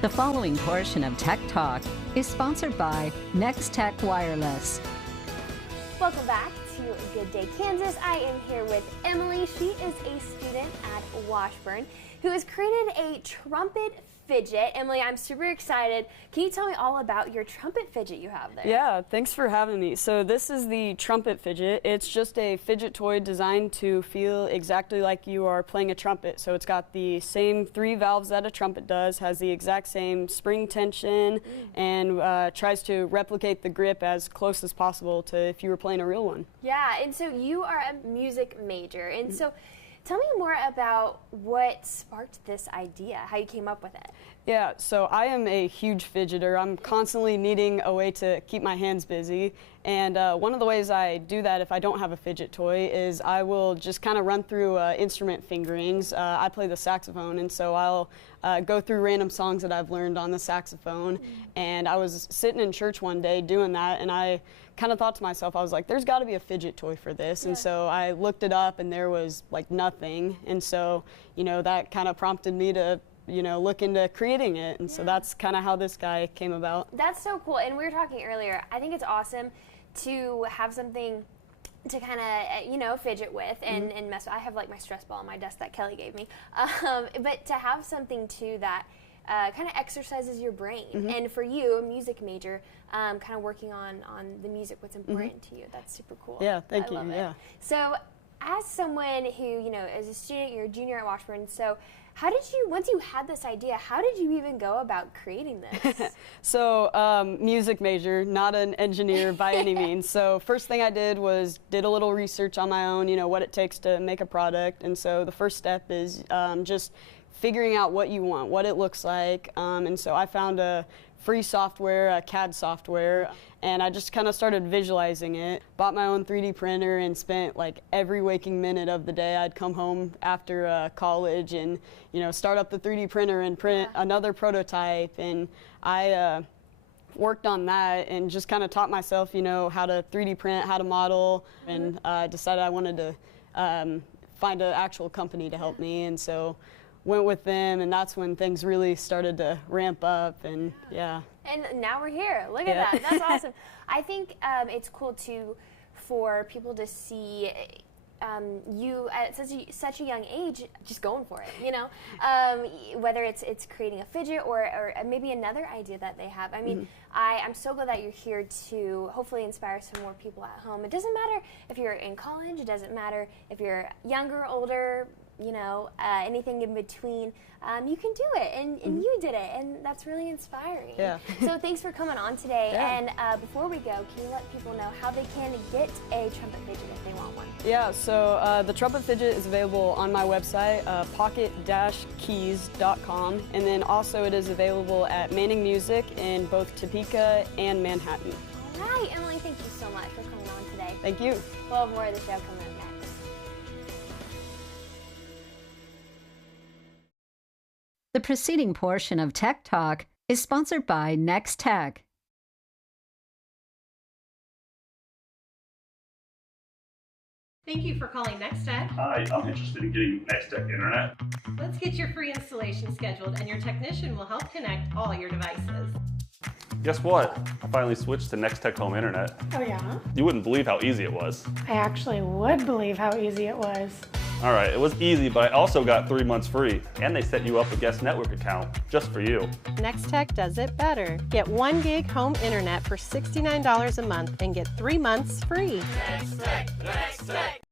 The following portion of Tech Talk is sponsored by Next Tech Wireless. Welcome back to Good Day Kansas. I am here with Emily. She is a student at Washburn who has created a trumpet fidget. Emily, I'm super excited. Can you tell me all about your trumpet fidget you have there? Yeah, thanks for having me. So this is the Trumpet Fidget. It's just a fidget toy designed to feel exactly like you are playing a trumpet. So it's got the same 3 valves that a trumpet does, has the exact same spring tension, and tries to replicate the grip as close as possible to if you were playing a real one. Yeah, and so you are a music major, and so tell me more about what sparked this idea, how you came up with it. Yeah, so I am a huge fidgeter. I'm constantly needing a way to keep my hands busy. And one of the ways I do that if I don't have a fidget toy is I will just kind of run through instrument fingerings. I play the saxophone, and so I'll go through random songs that I've learned on the saxophone. And I was sitting in church one day doing that, and I kind of thought to myself, I was like, there's got to be a fidget toy for this. And so I looked it up, and there was like nothing. And so, you know, that kind of prompted me to look into creating it. And so that's kind of how this guy came about. That's so cool. And we were talking earlier, I think it's awesome to have something to kind of, fidget with and mess with. I have like my stress ball on my desk that Kelly gave me. But to have something too that kind of exercises your brain. And for you, a music major, kind of working on the music, what's important to you. That's super cool. Yeah, thank you. I love it. Yeah. So as someone who, as a student, you're a junior at Washburn, so how did you, once you had this idea, how did you even go about creating this? So, music major, not an engineer by any means. So first thing I did was did a little research on my own, what it takes to make a product. And so the first step is just figuring out what you want, what it looks like. And so I found a free software, a CAD software, and I just kind of started visualizing it. Bought my own 3D printer and spent like every waking minute of the day. I'd come home after college and start up the 3D printer and print another prototype. And I worked on that and just kind of taught myself, how to 3D print, how to model, and decided I wanted to find an actual company to help me. And so went with them, and that's when things really started to ramp up. And yeah. And now we're here. Look at that. That's awesome. I think it's cool too for people to see you at such a young age just going for it, whether it's creating a fidget or maybe another idea that they have. I mean, I'm so glad that you're here to hopefully inspire some more people at home. It doesn't matter if you're in college, it doesn't matter if you're younger, older, anything in between, you can do it, and you did it, and that's really inspiring. Yeah. So thanks for coming on today. Yeah. And before we go, can you let people know how they can get a trumpet fidget if they want one? Yeah, so the Trumpet Fidget is available on my website, pocket-keys.com, and then also it is available at Manning Music in both Topeka and Manhattan. All right, Emily, thank you so much for coming on today. Thank you. We'll have more of the show coming up next. The preceding portion of Tech Talk is sponsored by Next Tech. Thank you for calling Next Tech. Hi, I'm interested in getting Next Tech Internet. Let's get your free installation scheduled, and your technician will help connect all your devices. Guess what? I finally switched to Next Tech Home Internet. Oh yeah? You wouldn't believe how easy it was. I actually would believe how easy it was. All right, it was easy, but I also got 3 months free, and they set you up a guest network account just for you. Next Tech does it better. Get 1 gig home internet for $69 a month and get 3 months free. Next Tech, Next Tech.